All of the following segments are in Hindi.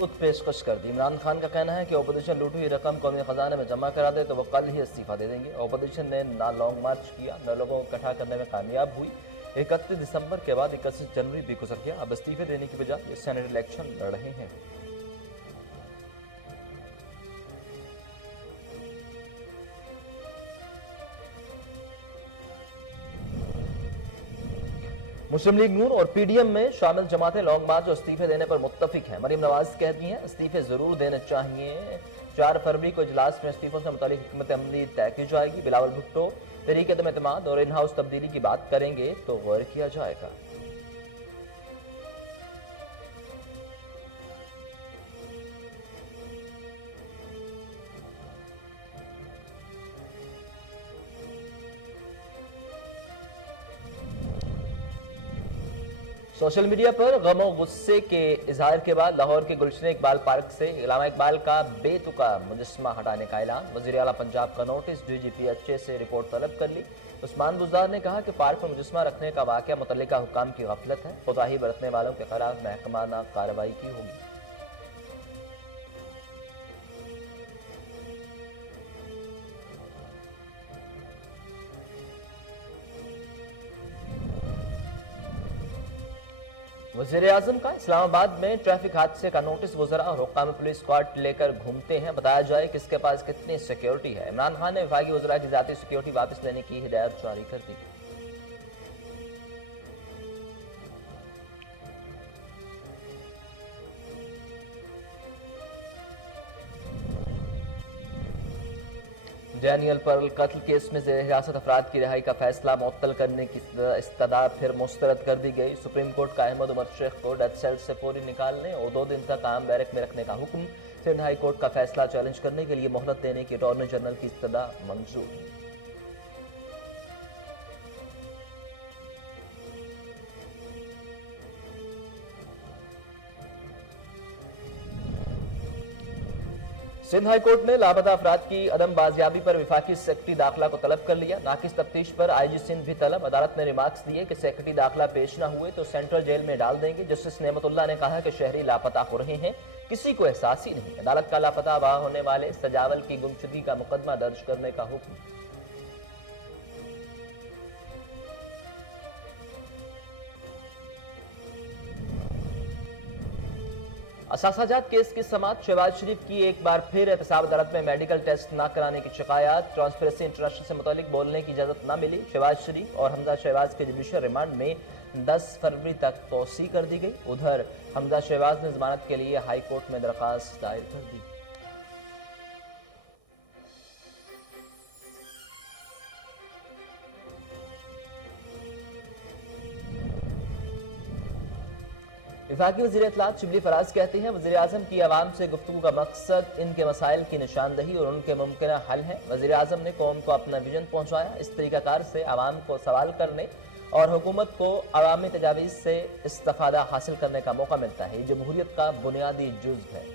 मजबूत पेशकश कर दी। इमरान खान का कहना है कि अपोजिशन लूटी हुई रकम कौमी खजाने में जमा करा दे तो वो कल ही इस्तीफा दे देंगे। अपोजिशन ने ना लॉन्ग मार्च किया, न लोगों को इकट्ठा करने में कामयाब हुई। 31 दिसंबर के बाद 31 जनवरी भी गुजर गया। अब इस्तीफे देने की बजाय ये सेनेट इलेक्शन लड़ रहे हैं। मुस्लिम लीग नून और पीडीएम में शामिल जमातें लॉन्ग मार्च और इस्तीफे देने पर मुत्तफिक हैं। मरीम नवाज कहती हैं इस्तीफे जरूर देने चाहिए। 4 फरवरी को इजलास में इस्तीफों से मुतालिक हिकमत अमली तय की जाएगी। बिलावल भुट्टो तहरीक एतमाद और इन हाउस तब्दीली की बात करेंगे तो गौर किया जाएगा। सोशल मीडिया पर गम और गुस्से के इजहार के बाद लाहौर के गुलशन इकबाल पार्क से इलामा इकबाल का बेतुका मुजस्मा हटाने का ऐलान। वज़ीर आला पंजाब का नोटिस, DGPH से रिपोर्ट तलब कर ली। उस्मान बुज़दार ने कहा कि पार्क में मुजस्मा रखने का वाक़या मुतल्लिका हुक्काम की गफलत है। कोताही बरतने वालों के खिलाफ महकमाना कार्रवाई की होगी। वज़ीर-ए-आज़म का इस्लामाबाद में ट्रैफिक हादसे का नोटिस वज़रा और हुक्काम पुलिस स्क्वाड लेकर घूमते हैं। बताया जाए किसके पास कितनी सिक्योरिटी है। इमरान खान ने विभागीय वज़रा की ज़ाती सिक्योरिटी वापस लेने की हिदायत जारी कर दी। डैनियल पर्ल कत्ल केस में ज़ेर हिरासत अफराद की रिहाई का फैसला मुअत्तल करने की इस्तदा फिर मुस्तरद कर दी गई। सुप्रीम कोर्ट का अहमद उमर शेख को डेथ सेल से फौरी निकालने और 2 दिन तक आम बैरक में रखने का हुक्म। सिंध हाई कोर्ट का फैसला चैलेंज करने के लिए मोहलत देने की अटॉर्नी जनरल की इस्तदा मंजूर। सिंध हाई कोर्ट ने लापता अफराद की अदम बाजियाबी पर विफाकी सेक्रेटरी दाखिला को तलब कर लिया। नाकिस तफ्तीश पर IG सिंध भी तलब। अदालत ने रिमार्क्स दिए कि सेक्रेटरी दाखिला पेश न हुए तो सेंट्रल जेल में डाल देंगे। जस्टिस नेमतुल्लाह ने कहा कि शहरी लापता हो रहे हैं, किसी को एहसास ही नहीं। अदालत का लापता वाह होने वाले सजावल की गुमशुदगी का मुकदमा दर्ज करने का हुक्म। असासाजात केस की समाअत। शहबाज शरीफ की एक बार फिर एहतसाब अदालत में मेडिकल टेस्ट न कराने की शिकायत। ट्रांसपेरेंसी इंटरनेशनल से मुतालिक बोलने की इजाजत न मिली। शहबाज शरीफ और हमजा शहबाज के जुडिशियल रिमांड में 10 फरवरी तक तोसी कर दी गई। उधर हमजा शहबाज ने जमानत के लिए हाई कोर्ट में दरखास्त दायर कर दी। विफाकी वज़ीर इत्तलात शिबली फराज कहते हैं वज़ीर-ए-आज़म की आवाम से गुफ्तगू का मकसद इनके मसाइल की निशानदही और उनके मुमकिन हल है। वज़ीर-ए-आज़म ने कौम को अपना विजन पहुँचाया। इस तरीक़ाकार से आवाम को सवाल करने और हुकूमत को अवामी तजावीज़ से इस्तिफ़ादा हासिल करने का मौका मिलता है। जमहूरियत का बुनियादी जुज़्व है।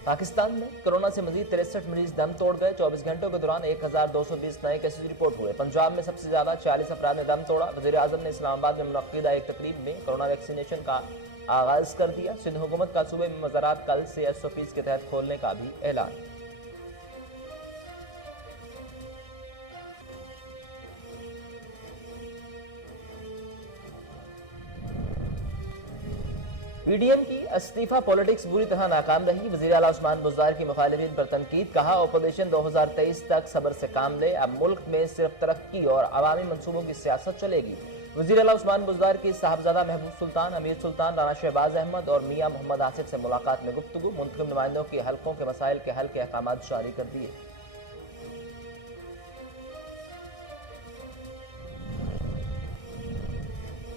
पाकिस्तान में कोरोना से मजीद 63 मरीज दम तोड़ गए। 24 घंटों के दौरान 1220 नए केसेज रिपोर्ट हुए। पंजाब में सबसे ज्यादा 40 अफराद ने दम तोड़ा। वज़ीर-ए-आज़म ने इस्लामाबाद में मुनक्किदा एक तकरीब में कोरोना वैक्सीनेशन का आगाज कर दिया। सिंध हुकूमत का सूबे में मज़ारात कल से SOPs के तहत खोलने का भी ऐलान। पीडीएम की इस्तीफा पॉलिटिक्स बुरी तरह नाकाम रही। वज़ीर आला उस्मान बुज़दार की मुखालिफिन पर तनकीद। कहा अपोजिशन 2023 तक सब्र से काम ले। अब मुल्क में सिर्फ तरक्की और अवामी मनसूबों की सियासत चलेगी। वज़ीर आला उस्मान बुज़दार की साहबजादा महबूब सुल्तान, अमीर सुल्तान, राना शहबाज अहमद और मियां मोहम्मद आसिफ से मुलाकात में गुफ्तगू। मुंतखब नुमाइंदों के हल्कों के मसाइल के हल के अहकाम जारी कर दिए।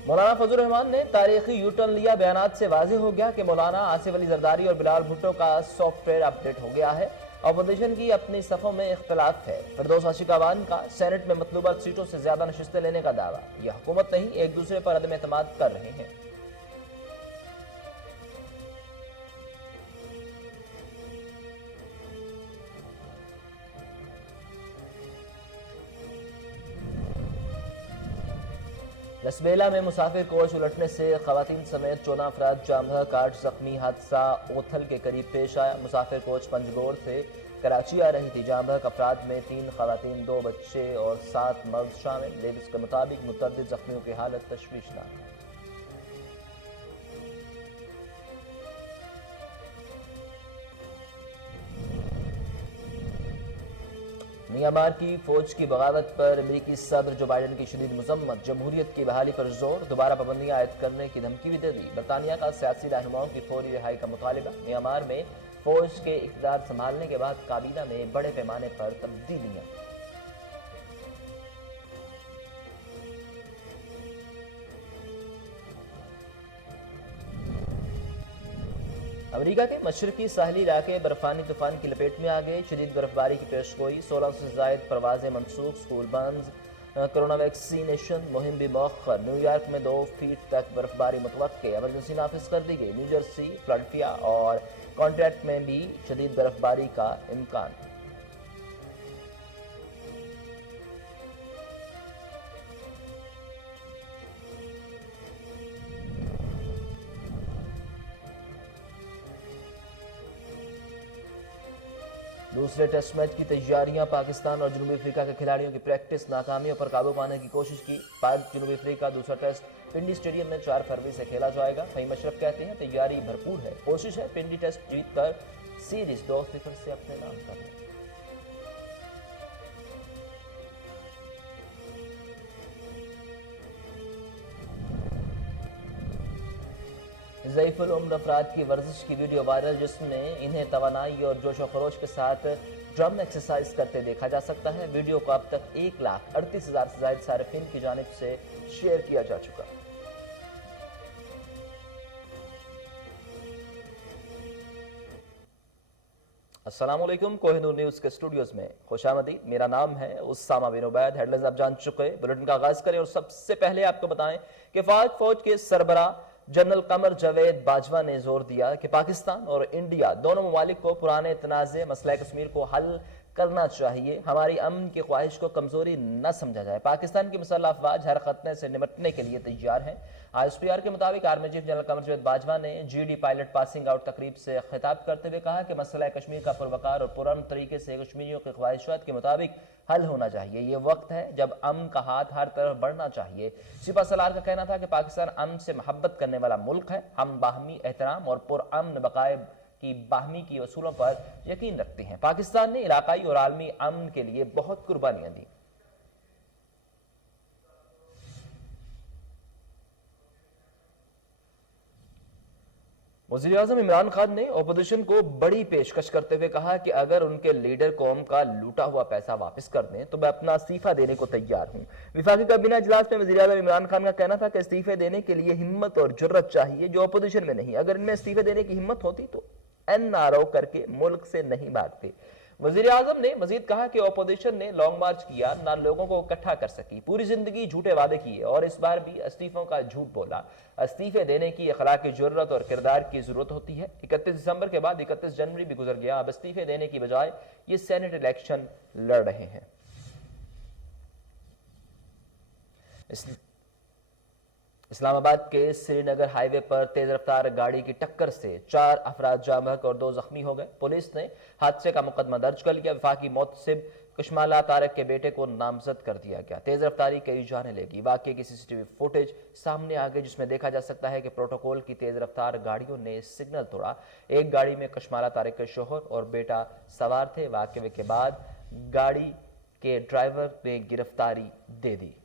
मौलाना फजल रहमान ने तारीखी यूटर्न लिया। बयानात से वाज़ेह हो गया कि मौलाना आसिफ अली जरदारी और बिलावल भुट्टो का सॉफ्टवेयर अपडेट हो गया है। अपोजिशन की अपनी सफ़ों में इख्तलाफ है। फिरदौस आशिकावान का सेनेट में मतलूबा सीटों से ज्यादा नशिस्तें लेने का दावा। यह हुकूमत नहीं, एक दूसरे पर अदम एतमाद कर रहे हैं। लसबेला में मुसाफिर कोच उलटने से खवातीन समेत 14 अफराद जाम बहक 8 जख्मी। हादसा ओथल के करीब पेश आया। मुसाफिर कोच पंजगोर से कराची आ रही थी। जाम बहक अफराद में 3 खवातीन, 2 बच्चे और 7 मर्द शामिल। लेविस के मुताबिक मुतअद्दिद जख्मियों की हालत तशवीशनाक है। म्यांमार की फौज की बगावत पर अमेरिकी सदर जो बाइडन की शदीद मजम्मत। जमहूरियत की बहाली पर जोर, दोबारा पाबंदियां आयद करने की धमकी भी दे दी। बरतानिया का सियासी रहनुमाओं की फौरी रिहाई का मुतालबा। म्यांमार में फौज के इक़्तिदार संभालने के बाद काबीना में बड़े पैमाने पर तब्दीलियां। अमेरिका के मशरकी साहली इलाके बर्फानी तूफान की लपेट में आ गए। शदीद बर्फबारी की पेशगोई, 16 से जायद परवाजें मनसूख, स्कूल बंद, कोरोना वैक्सीनेशन मुहिम भी मौखर। न्यूयॉर्क में 2 फीट तक बर्फबारी मुतवक्के, एमरजेंसी नाफिज कर दी गई। न्यूजर्सी, फिलाडेल्फिया और कॉन्ट्रैक्ट में भी शदीद बर्फबारी का इम्कान। दूसरे टेस्ट मैच की तैयारियां। पाकिस्तान और जनूबी अफ्रीका के खिलाड़ियों की प्रैक्टिस। नाकामियों पर काबू पाने की कोशिश की। पाक जनूबी अफ्रीका दूसरा टेस्ट पिंडी स्टेडियम में 4 फरवरी से खेला जाएगा। फहीम अशरफ कहते हैं तैयारी भरपूर है, कोशिश है पिंडी टेस्ट जीतकर सीरीज 2-0 से अपने नाम कर लें। ज़ईफ़ुल उम्र अफराद की वर्जिश की वीडियो वायरल, जिसमें इन्हें तवानाई और जोश व खरोश के साथ ड्रम एक्सरसाइज करते देखा जा सकता है। वीडियो को अब तक 1,38,000 से ज्यादा सारिफिन की जानिब से शेयर किया जा चुका। अस्सलामुअलैकुम, कोहिनूर न्यूज के स्टूडियोज में खुशामदीद। मेरा नाम है उस्सामा बिन उबैद। हेडलाइंस आप जान चुके हैं, बुलेटिन का आगाज करें और सबसे पहले आपको बताएं कि फौज के सरबरा जनरल कमर जावेद बाजवा ने जोर दिया कि पाकिस्तान और इंडिया दोनों ममालिक को पुराने तनाज़े मसला कश्मीर को हल करना चाहिए। हमारी अमन की ख्वाहिश को कमजोरी न समझा जाए। पाकिस्तान की मुसल्लह अफवाज हर खतरे से निपटने के लिए तैयार हैं। ISPR के मुताबिक army chief general Qamar Javed Bajwa ने GD पायलट पासिंग आउट तकरीब से खिताब करते हुए कहा कि मसला कश्मीर का पुरवकार और पुरअमन तरीके से कश्मीरियों की ख्वाहिशात के मुताबिक हल होना चाहिए। ये वक्त है जब अमन का हाथ हर तरफ बढ़ना चाहिए। सिपा सलार का कहना था कि पाकिस्तान अमन से मोहब्बत करने वाला मुल्क है। हम बाहमी एहतराम और पुरअमन बकाए की बाहमी की असूलों पर यकीन रखते हैं। पाकिस्तान ने इलाकाई और आलमी अमन के लिए बहुत कुर्बानियां दी। वज़ीर-ए-आज़म इमरान खान ने ओपोजिशन को बड़ी पेशकश करते हुए कहा कि अगर उनके लीडर कौम का लूटा हुआ पैसा वापस कर दें तो मैं अपना इस्तीफा देने को तैयार हूं। विफाकी काबीना इजलास में वज़ीर-ए-आज़म इमरान खान का कहना था कि इस्तीफे देने के लिए हिम्मत और जुर्रत चाहिए, जो ओपोजिशन में नहीं। अगर इनमें इस्तीफे देने की हिम्मत होती तो NRO करके मुल्क से नहीं भागते। वज़ीर-ए-आज़म ने मजीद कहा कि ओपोजिशन ने लॉन्ग मार्च किया, ना लोगों को इकट्ठा कर सकी, पूरी जिंदगी झूठे वादे किए और इस बार भी इस्तीफों का झूठ बोला। इस्तीफे देने की अखलाकी जुर्रत और किरदार की जरूरत होती है। 31 दिसंबर के बाद 31 जनवरी भी गुजर गया। अब इस्तीफे देने की बजाय ये सेनेट इलेक्शन लड़ रहे हैं। इस्लामाबाद के श्रीनगर हाईवे पर तेज रफ्तार गाड़ी की टक्कर से 4 अफराद जाम बहक और 2 जख्मी हो गए। पुलिस ने हादसे का मुकदमा दर्ज कर लिया। विफाकी मोतसिब कशमाला तारक के बेटे को नामजद कर दिया गया। तेज रफ्तारी कई जाने लेगी। वाकये की CCTV फुटेज सामने आ गई, जिसमें देखा जा सकता है कि प्रोटोकॉल की तेज रफ्तार गाड़ियों ने सिग्नल तोड़ा। एक गाड़ी में कशमाला तारक के शोहर और बेटा सवार थे। वाकये के बाद गाड़ी के ड्राइवर ने गिरफ्तारी दे दी।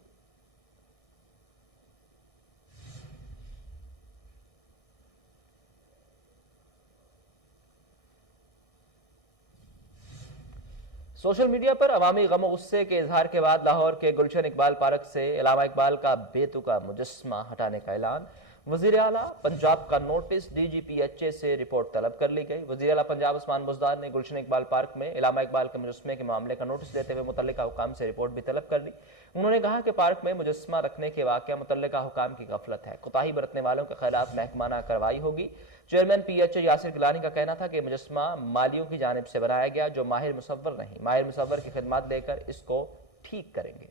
सोशल मीडिया पर अवामी गम गुस्से के इजहार के बाद लाहौर के गुलशन इकबाल पार्क से इलामा इकबाल का बेतुका मुजस्मा हटाने का ऐलान। वजीर आला पंजाब का नोटिस, DGPHA से रिपोर्ट तलब कर ली गई। वजीर आला पंजाब उस्मान बुज़दार ने गुलशन इकबाल पार्क में इलामा इकबाल के मुजस्मे के मामले का नोटिस लेते हुए मुतल्लिका हुकाम से रिपोर्ट भी तलब कर ली। उन्होंने कहा कि पार्क में मुजस्मा रखने के वाक़या मुतल्लिका हुकाम की गफलत है। कोताही बरतने वालों के खिलाफ महकमाना कार्रवाई होगी। चेयरमैन PHA यासिर गिलानी का कहना था कि मुजस्मा मालियों की जानिब से बनाया गया, जो माहिर मुसव्वर नहीं। माहिर मुसव्वर की खिदमत लेकर इसको ठीक करेंगे।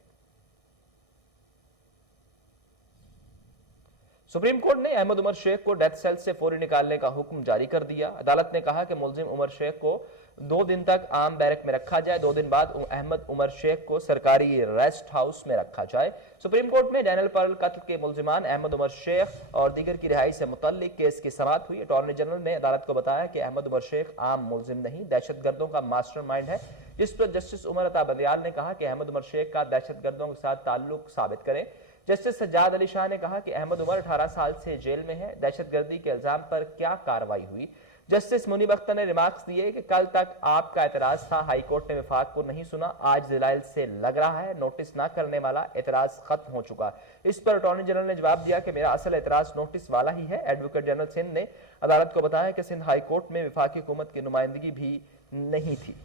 सुप्रीम कोर्ट ने अहमद उमर शेख को डेथ सेल से फौरी निकालने का हुक्म जारी कर दिया। अदालत ने कहा कि मुलजिम उमर शेख को 2 दिन तक आम बैरक में रखा जाए, 2 दिन बाद अहमद उमर शेख को सरकारी रेस्ट हाउस में रखा जाए। सुप्रीम कोर्ट में डैनियल पर्ल कत्ल के मुलजिमान अहमद उमर शेख और दीगर की रिहाई से मुतल्लिक केस की समाअत हुई। अटॉर्नी जनरल ने अदालत को बताया कि अहमद उमर शेख आम मुलजिम नहीं, दहशतगर्दों का मास्टरमाइंड है, जिस पर जस्टिस उमर अता बंदियाल ने कहा कि अहमद उमर शेख का दहशतगर्दों के साथ ताल्लुक साबित करें। जस्टिस सज्जाद अली शाह ने कहा कि अहमद उमर 18 साल से जेल में है, दहशतगर्दी के इल्जाम पर क्या कार्रवाई हुई। जस्टिस मुनीब अख्तर ने रिमार्क्स दिए कि कल तक आपका एतराज था, हाईकोर्ट ने विफाक को नहीं सुना, आज दलाइल से लग रहा है नोटिस न करने वाला एतराज खत्म हो चुका। इस पर अटॉर्नी जनरल ने जवाब दिया कि मेरा असल एतराज नोटिस वाला ही है। एडवोकेट जनरल सिंध ने अदालत को बताया कि सिंध हाईकोर्ट में विफाकी हुकूमत की नुमाइंदगी भी नहीं थी।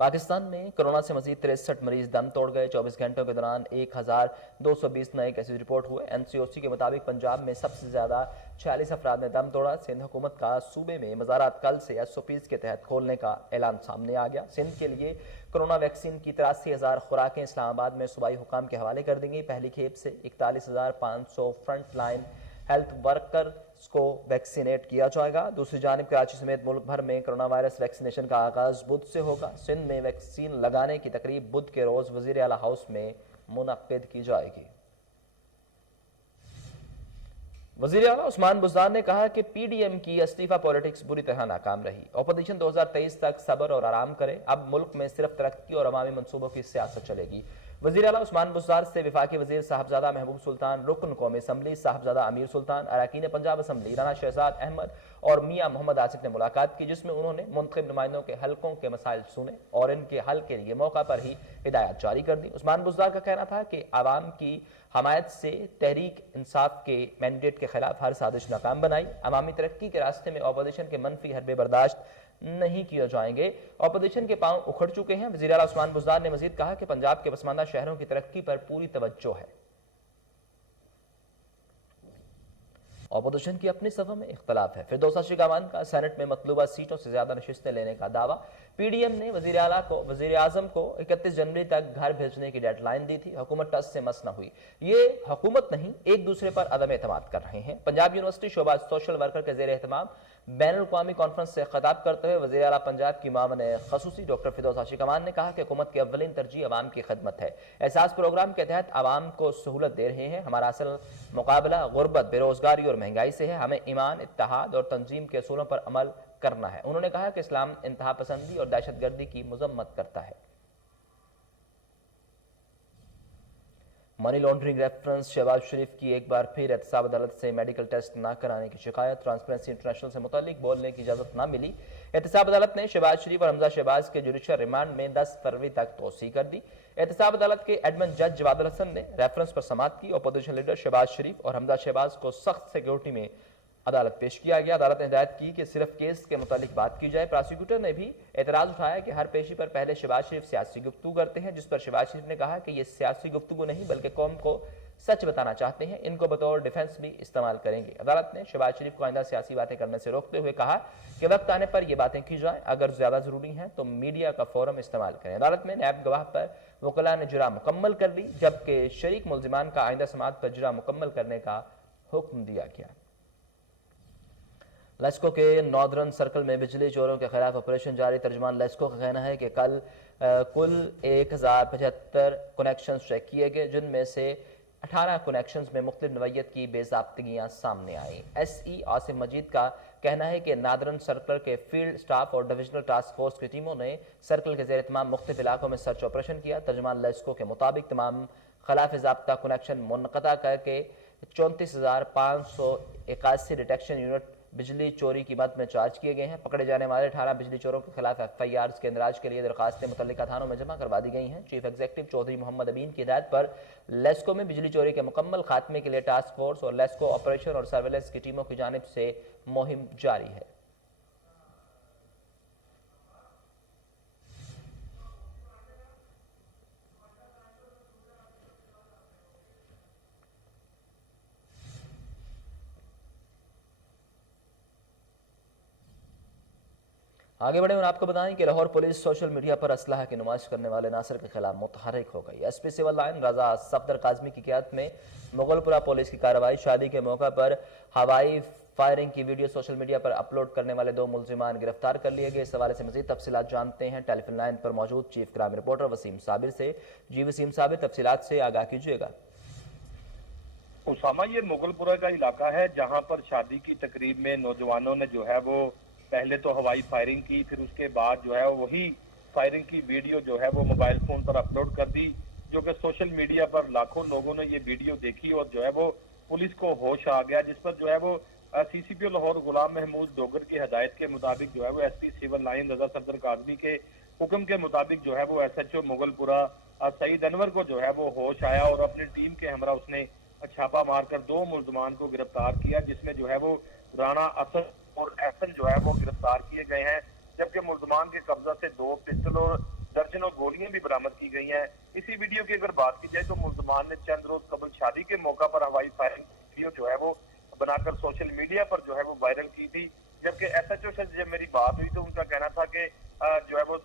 पाकिस्तान में कोरोना से मजीद 63 मरीज दम तोड़ गए। 24 घंटों के दौरान 1220 नए केसेज रिपोर्ट हुए। एनसीओसी के मुताबिक पंजाब में सबसे ज्यादा 46 अफराद ने दम तोड़ा। सिंध हुकूमत का सूबे में मज़ारात कल से SOPs के तहत खोलने का ऐलान सामने आ गया। सिंध के लिए कोरोना वैक्सीन की 83,000 खुराकें इस्लामाबाद में सूबाई हुकाम के हवाले कर दी गई। पहली खेप से 41,500 फ्रंट लाइन हेल्थ वर्कर्स को वैक्सीनेट किया जाएगा। दूसरी जानिब कराची समेत मुल्क भर में कोरोना वायरस वैक्सीनेशन का आगाज बुध से होगा। सिंध में वैक्सीन लगाने की तकरीब बुध के रोज वजीर आला हाउस में मुनक्किद की जाएगी। वजीर आला उस्मान बुज़दार ने कहा कि PDM की इस्तीफा पॉलिटिक्स बुरी तरह नाकाम रही। अपोजिशन 2023 तक सब्र और आराम करे, अब मुल्क में सिर्फ तरक्की और अवामी मनसूबों की सियासत चलेगी। वजीर आला उस्मान बुज़दार से वफाकी वजीर साहबजादा महबूब सुल्तान, रुकन कौमी असम्बली साहबजादा अमीर सुल्तान, अरकान पंजाब असम्बली राना शहजाद अहमद और मियाँ मोहम्मद आसिफ ने मुलाकात की, जिसमें उन्होंने मुंतखब नुमाइंदों के हलकों के मसाइल सुने और इनके हल के लिए मौका पर ही हिदायत जारी कर दी। उस्मान बुज़दार का कहना था कि आवाम की हमायत से तहरीक इंसाफ के मैंडेट के खिलाफ हर साजिश नाकाम बनाई। अवामी तरक्की के रास्ते में अपोजिशन के मनफी हरबे बर्दाश्त नहीं किए जाएंगे। अपोजिशन के पांव उखड़ चुके हैं। वज़ीर आला उस्मान बुज़दार ने मजीद कहा कि पंजाब के पसमानदा शहरों की तरक्की पर पूरी तवज्जो है। अपोजिशन की अपनी सफा में इख्तलाफ है। फिरदौस शिगावान का सेनेट में मतलूबा सीटों से ज्यादा नशिस्तें लेने का दावा। PDM ने वजीर आजम को 31 जनवरी तक घर भेजने की डेडलाइन दी थी। हुकूमत टस से मस न हुई। ये हुकूमत नहीं, एक दूसरे पर अदम एतमाद कर रहे हैं। पंजाब यूनिवर्सिटी शोबा सोशल वर्कर के जेर एहतमाम बैनुल-अक़वामी कॉन्फ्रेंस से खिताब करते हुए वज़ीर आला पंजाब की मामन खसूसी डॉक्टर फिरदौस शिगावान ने कहा कि हुकूमत की अव्वलीन तरजीह अवाम की खदमत है। एहसास प्रोग्राम के तहत अवाम को सहूलत दे रहे हैं। हमारा असल मुकाबला गुर्बत, बेरोजगारी और महंगाई से है। हमें ईमान, इत्तेहाद और तंजीम के असूलों पर अमल करना है। उन्होंने कहा कि इस्लाम इंतहा पसंदी और दहशतगर्दी की मजम्मत करता है। मनी लॉन्ड्रिंग रेफरेंस शहबाज शरीफ की एक बार फिर एहतसाब अदालत से मेडिकल टेस्ट न कराने की शिकायत। ट्रांसपेरेंसी इंटरनेशनल से मुतालिक बोलने की इजाजत न मिली। एहतसाब अदालत ने शहबाज शरीफ और हमजा शहबाज के जुडिशियल रिमांड में 10 फरवरी तक तोसी कर दी। एहतसाब अदालत के एडमिन जज जवादुल हसन ने रेफरेंस पर समाअत की। अपोजिशन लीडर शहबाज शरीफ और हमजा शहबाज को सख्त सिक्योरिटी में अदालत पेश किया गया। अदालत ने हिदायत की कि सिर्फ केस के मुतालिक बात की जाए। प्रोसिक्यूटर ने भी एतराज उठाया कि हर पेशी पर पहले शहबाज शरीफ सियासी गुफ्तगू करते हैं, जिस पर शहबाज शरीफ ने कहा कि ये सियासी गुफ्तगू नहीं बल्कि कौम को सच बताना चाहते हैं, इनको बतौर डिफेंस भी इस्तेमाल करेंगे। अदालत ने शहबाज शरीफ को आइंदा सियासी बातें करने से रोकते हुए कहा कि वक्त आने पर यह बातें की जाएं, अगर ज्यादा जरूरी है तो मीडिया का फोरम इस्तेमाल करें। अदालत में नैब गवाह पर वकला ने जुरा मुकम्मल कर ली, जबकि शरीक मुलजिमान का आइंदा समाअत पर जुरा मुकम्मल करने का हुक्म दिया गया। लेस्को के नॉर्दर्न सर्कल में बिजली चोरों के खिलाफ ऑपरेशन जारी। तर्जुमान लेस्को का कहना है कि कल कुल 1075 कनेक्शन चेक किए गए, जिनमें से 18 कनेक्शंस में मुख्तलिफ नवैयत की बेज़ाब्तगियां सामने आई। SE आसिफ मजीद का कहना है कि नॉर्दर्न सर्कल के फील्ड स्टाफ और डिविजनल टास्क फोर्स की टीमों ने सर्कल के जेर तमाम मुख्तलिफ इलाकों में सर्च ऑपरेशन किया। तर्जुमान लेस्को के मुताबिक तमाम खिलाफ ज़ाब्ता कनेक्शन मुनक़ता करके 34,581 डिटेक्शन यूनिट बिजली चोरी की मद में चार्ज किए गए हैं। पकड़े जाने वाले 18 बिजली चोरों के खिलाफ FIRs के इंदराज के लिए दरखास्तें मुतल्लिका थानों में जमा करवा दी गई हैं। चीफ एग्जीक्यूटिव चौधरी मोहम्मद अमीन की हिदायत पर लेस्को में बिजली चोरी के मुकम्मल खात्मे के लिए टास्क फोर्स और लेस्को ऑपरेशन और सर्वेलेंस की टीमों की जानिब से मुहिम जारी है। आगे बढ़े और आपको बताएं कि लाहौर पुलिस सोशल मीडिया पर असलहा की नुमाइश करने वाले नासिर के खिलाफ मुतहरिक हो गई। एसपी सिविल लाइन रजा सफदर काजमी की क़ियादत में मुगलपुरा पुलिस की कार्रवाई। शादी के मौका पर हवाई फायरिंग की वीडियो सोशल मीडिया पर अपलोड करने वाले 2 मुलजिमान गिरफ्तार कर लिए गए। इस हवाले से मजीद तफसीलात जानते हैं टेलीफोन लाइन पर मौजूद chief crime reporter Wasim Sabir से। जी वसीम साबिर, तफसीलात से आगाह कीजिएगा। उसामा, ये मुगलपुरा का इलाका है जहां पर शादी की तकरीब में नौजवानों ने जो है वो पहले तो हवाई फायरिंग की, फिर उसके बाद जो है वही फायरिंग की वीडियो जो है वो मोबाइल फोन पर अपलोड कर दी, जो कि सोशल मीडिया पर लाखों लोगों ने ये वीडियो देखी और जो है वो पुलिस को होश आ गया, जिस पर जो है वो सीसीपी लाहौर गुलाम महमूद डोगर की हदायत के मुताबिक जो है वो एसपी सिविल लाइन रजा सफदर काजमी के हुक्म के मुताबिक जो है वो एसएचओ मुगलपुरा सईद अनवर को जो है वो होश आया और अपनी टीम के हमरा उसने छापा मारकर 2 मुलजमान को गिरफ्तार किया, जिसमें जो है वो राणा असद और एहसन जो है वो गिरफ्तार किए गए हैं, जबकि मुलजमान के कब्जा से 2 पिस्टल और दर्जनों गोलियां भी बरामद की गई हैं। इसी वीडियो की अगर बात की जाए तो मुलजमान ने चंद रोज कबल शादी के मौका पर हवाई फायरिंग वीडियो जो है वो बनाकर सोशल मीडिया पर जो है वो वायरल की थी, जबकि एसएचओ से जब मेरी बात हुई तो उनका कहना था कि जो है वो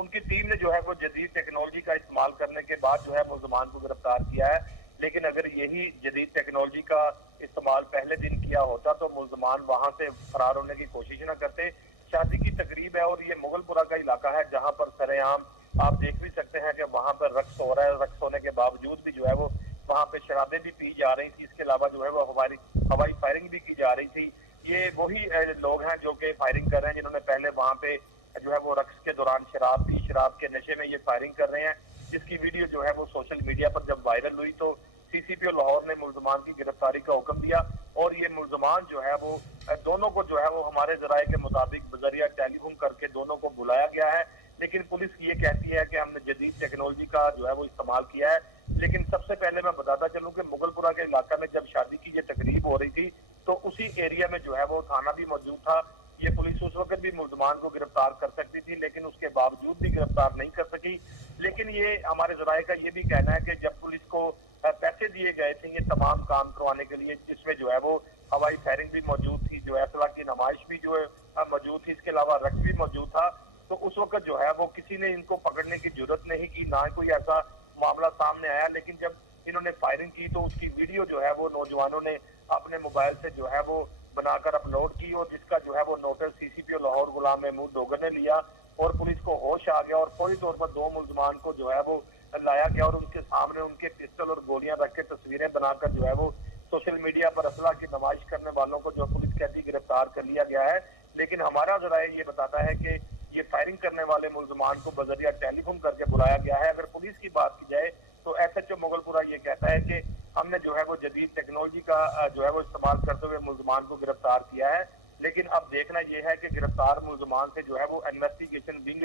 उनकी टीम ने जो है वो जदीद टेक्नोलॉजी का इस्तेमाल करने के बाद जो है मुलजमान को गिरफ्तार किया है। लेकिन अगर यही जदीद टेक्नोलॉजी का इस्तेमाल पहले दिन किया होता तो मुलजमान वहां से फरार होने की कोशिश न करते। शादी की तकरीब है और ये मुगलपुरा का इलाका है जहां पर सरेआम आप देख भी सकते हैं कि वहां पर रक्स हो रहा है। रक्स होने के बावजूद भी जो है वो वहां पे शराबें भी पी जा रही थी, इसके अलावा जो है वो हवाई फायरिंग भी की जा रही थी। ये वही लोग हैं जो कि फायरिंग कर रहे हैं, जिन्होंने पहले वहां पे जो है वो रक्स के दौरान शराब पी, शराब के नशे में ये फायरिंग कर रहे हैं, जिसकी वीडियो जो है वो सोशल मीडिया पर जब वायरल हुई तो सीसीपी लाहौर ने मुलजमान की गिरफ्तारी का हुक्म दिया और ये मुलजमान जो है वो दोनों को जो है वो हमारे जराये के मुताबिक बजरिया टेलीफोन करके दोनों को बुलाया गया है। लेकिन पुलिस ये कहती है कि हमने जदीद टेक्नोलॉजी का जो है वो इस्तेमाल किया है। लेकिन सबसे पहले मैं बताता चलूं कि मुगलपुरा के इलाका में जब शादी की ये तकरीब हो रही थी तो उसी एरिया में जो है वो थाना भी मौजूद था। ये पुलिस उस वक्त भी मुलजमान को गिरफ्तार कर सकती थी, लेकिन उसके बावजूद भी गिरफ्तार नहीं कर सकी। लेकिन ये हमारे जराये का ये भी कहना है कि जब पुलिस को पैसे दिए गए थे ये तमाम काम करवाने के लिए, जिसमें जो है वो हवाई फायरिंग भी मौजूद थी, जो असला की नुमाइश भी जो है मौजूद थी, इसके अलावा रक्स भी मौजूद था, तो उस वक्त जो है वो किसी ने इनको पकड़ने की जरूरत नहीं की, ना कोई ऐसा मामला सामने आया। लेकिन जब इन्होंने फायरिंग की तो उसकी वीडियो जो है वो नौजवानों ने अपने मोबाइल से जो है वो बनाकर अपलोड की और जिसका जो है वो नोटिस सीसीपी लाहौर गुलाम महमूद डोगर ने लिया और पुलिस को होश आ गया और फौरी तौर पर 2 मुलजमान को जो है वो लाया गया और उनके सामने उनके पिस्टल और गोलियां रख के तस्वीरें बनाकर जो है वो सोशल मीडिया पर असला की नुमाइश करने वालों को जो पुलिस कहती गिरफ्तार कर लिया गया है। लेकिन हमारा जराये ये बताता है कि ये फायरिंग करने वाले मुलजमान को बजरिया टेलीफोन करके बुलाया गया है। अगर पुलिस की बात की जाए तो एसएचओ मुगलपुरा ये कहता है कि हमने जो है वो जदीद टेक्नोलॉजी का जो है वो इस्तेमाल करते हुए मुलजमान को गिरफ्तार किया है। लेकिन अब देखना यह है कि गिरफ्तार मुलजमान से जो है वो इन्वेस्टिगेशन विंग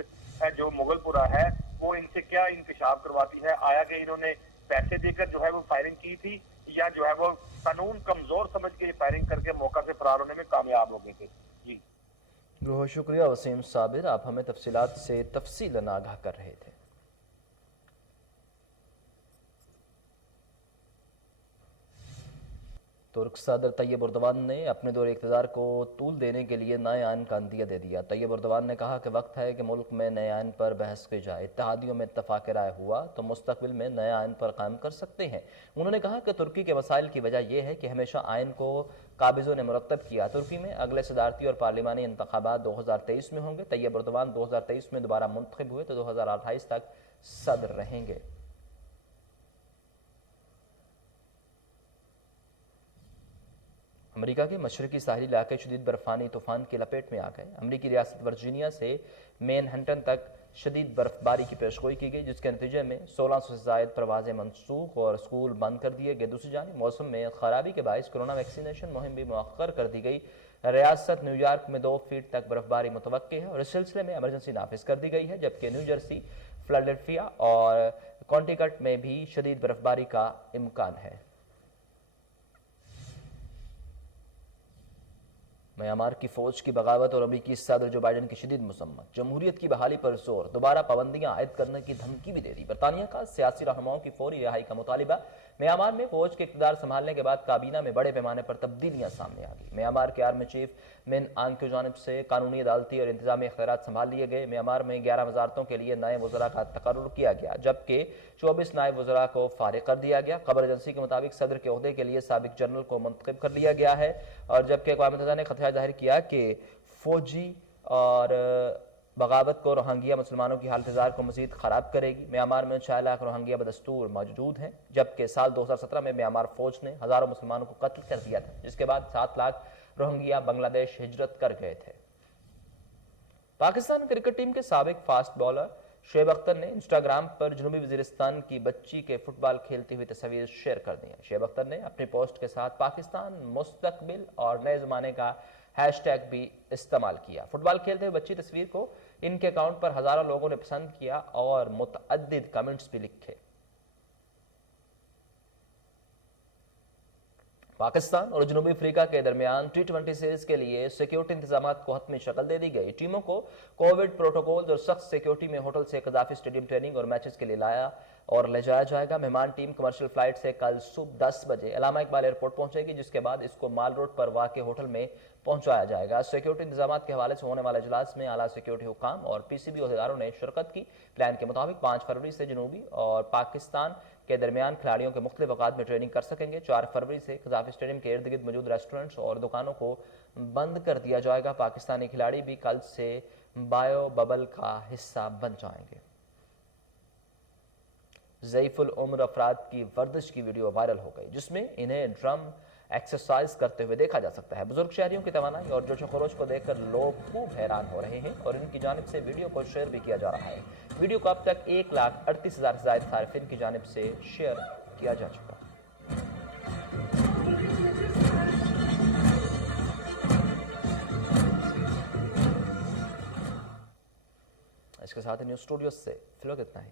जो मुगलपुरा है वो इनसे क्या इंकशाफ करवाती है। आया कि इन्होंने पैसे देकर जो है वो फायरिंग की थी या जो है वो कानून कमजोर समझ के फायरिंग करके मौका से फरार होने में कामयाब हो गए थे। जी बहुत शुक्रिया वसीम साबिर, आप हमें तफसीलात से तफसीलन आगाह कर रहे थे। तुर्क सदर तैयब उर्दवान ने अपने दौर इक़्तिदार को तूल देने के लिए नए आइन का अंदिया दे दिया। तैयब उर्दवान ने कहा कि वक्त है कि मुल्क में नए आइन पर बहस की जाए। इत्तेहादियों में इत्तफाक़ राय हुआ तो मुस्तक़बिल में नए आइन पर कायम कर सकते हैं। उन्होंने कहा कि तुर्की के मसाइल की वजह यह है कि हमेशा आइन को काबिज़ों ने मुरत्तब किया। तुर्की में अगले सदारती और पार्लिमानी इंतखाबात 2023 में होंगे। तैयब उर्दवान 2023 में दोबारा मुंतखब हुए तो 2028 तक सदर रहेंगे। अमेरिका के मशरकी साहली इलाके शदीद बर्फानी तूफान की लपेट में आ गए। अमेरिकी रियासत वर्जीनिया से मैनहट्टन तक शदीद बर्फबारी की पेशगोई की गई, जिसके नतीजे में 1600 से ज़ायद परवाजें मनसूख और स्कूल बंद कर दिए गए। दूसरी जानिब मौसम में खराबी के बायस कोरोना वैक्सीनेशन मुहिम भी मुअख्खर कर दी गई। रियासत न्यूयॉर्क में 2 फीट तक बर्फबारी मुतवक्की है और इस सिलसिले में एमरजेंसी नाफिज कर दी गई है, जबकि न्यू जर्सी, फिलाडेल्फिया और कॉन्टिकट में भी शदीद बर्फबारी का इम्कान है। म्यांमार की फौज की बगावत और अमरीकी सदर जो बाइडन की शदीद मसम्मत। जमहूरियत की बहाली पर जोर, दोबारा पाबंदियां आयद करने की धमकी भी दे दी। बरतानिया का सियासी रहनुमाओं की फौरी रिहाई का मुतालिबा। म्यांमार में फौज के इक़्तिदार संभालने के बाद काबीना में बड़े पैमाने पर तब्दीलियां सामने आ गई। म्यांमार के आर्मी चीफ मिन आंग की जानिब से कानूनी, अदालती और इंतजामी इख्तियारात संभाल लिए गए। म्यांमार में 11 वजारतों के लिए नए वज़रा का तकर्रुर किया गया, जबकि 24 नायब वज़रा को फारिग कर दिया गया। खबर एजेंसी के मुताबिक सदर के ओहदे के लिए साबिक जनरल को मुंतखब कर लिया गया है, और जबकि अक़वाम मुत्तहिदा ने खदशा जाहिर किया कि फौजी और बगावत को रोहिंग्या मुसलमानों की हालत को मजीद खराब करेगी। म्यांमार में 6 लाख रोहिंग्या बदस्तूर मौजूद हैं, जबकि साल 2017 में म्यांमार फौज ने हजारों मुसलमानों को कत्ल कर दिया था, जिसके बाद 7 लाख रोहिंग्या बांग्लादेश हिजरत कर गए थे। पाकिस्तान क्रिकेट टीम के साबिक फास्ट बॉलर शुएब अख्तर ने इंस्टाग्राम पर जनूबी वजीरिस्तान की बच्ची के फुटबॉल खेलती हुई तस्वीर शेयर कर दी है। शुएब अख्तर ने अपनी पोस्ट के साथ पाकिस्तान मुस्तकबिल और नए जमाने का हैशटैग भी इस्तेमाल किया। फुटबॉल खेलते हुए बच्ची तस्वीर को इनके अकाउंट पर हजारों लोगों ने पसंद किया और मुतअद्दिद कमेंट्स भी लिखे। पाकिस्तान और जनूबी अफ्रीका के दरमियान T20 सीरीज के लिए सिक्योरिटी इंतजाम को हतमी शक्ल दे दी गई। टीमों को कोविड प्रोटोकॉल और सख्त सिक्योरिटी में होटल से कदाफी स्टेडियम ट्रेनिंग और मैचेस के लिए लाया और ले जाया जाएगा। मेहमान टीम कमर्शियल फ्लाइट से कल सुबह 10 बजे अलामा इकबाल एयरपोर्ट पहुंचेगी, जिसके बाद इसको माल रोड पर वाक़ होटल में पहुंचाया जाएगा। सिक्योरिटी इंतजाम के हवाले से होने वाले इजलास में आला सिक्योरिटी हुकाम और PCB अहदेदारों ने शिरकत की। प्लान के मुताबिक 5 फरवरी से जनूबी और पाकिस्तान के दरमियान खिलाड़ियों के मुख्तलिफ औकात में ट्रेनिंग कर सकेंगे। 4 फरवरी से कदाफी स्टेडियम के इर्द गिर्द मौजूद रेस्टोरेंट्स और दुकानों को बंद कर दिया जाएगा। पाकिस्तानी खिलाड़ी भी कल से बायो बबल का हिस्सा बन जाएंगे। ज़ईफुल उम्र अफराद की वर्जिश की वीडियो वायरल हो गई, जिसमें इन्हें ड्रम एक्सरसाइज करते हुए देखा जा सकता है। बुजुर्ग शहरियों की तवानाई और जोश खरोश को देखकर लोग खूब हैरान हो रहे हैं और इनकी जानिब से वीडियो को शेयर भी किया जा रहा है। वीडियो को अब तक 1,38,000 से ज़ायद सारिफिन की जानिब से शेयर किया जा चुका। इसके साथ ही न्यूज़ स्टूडियो से फिलहाल इतना ही।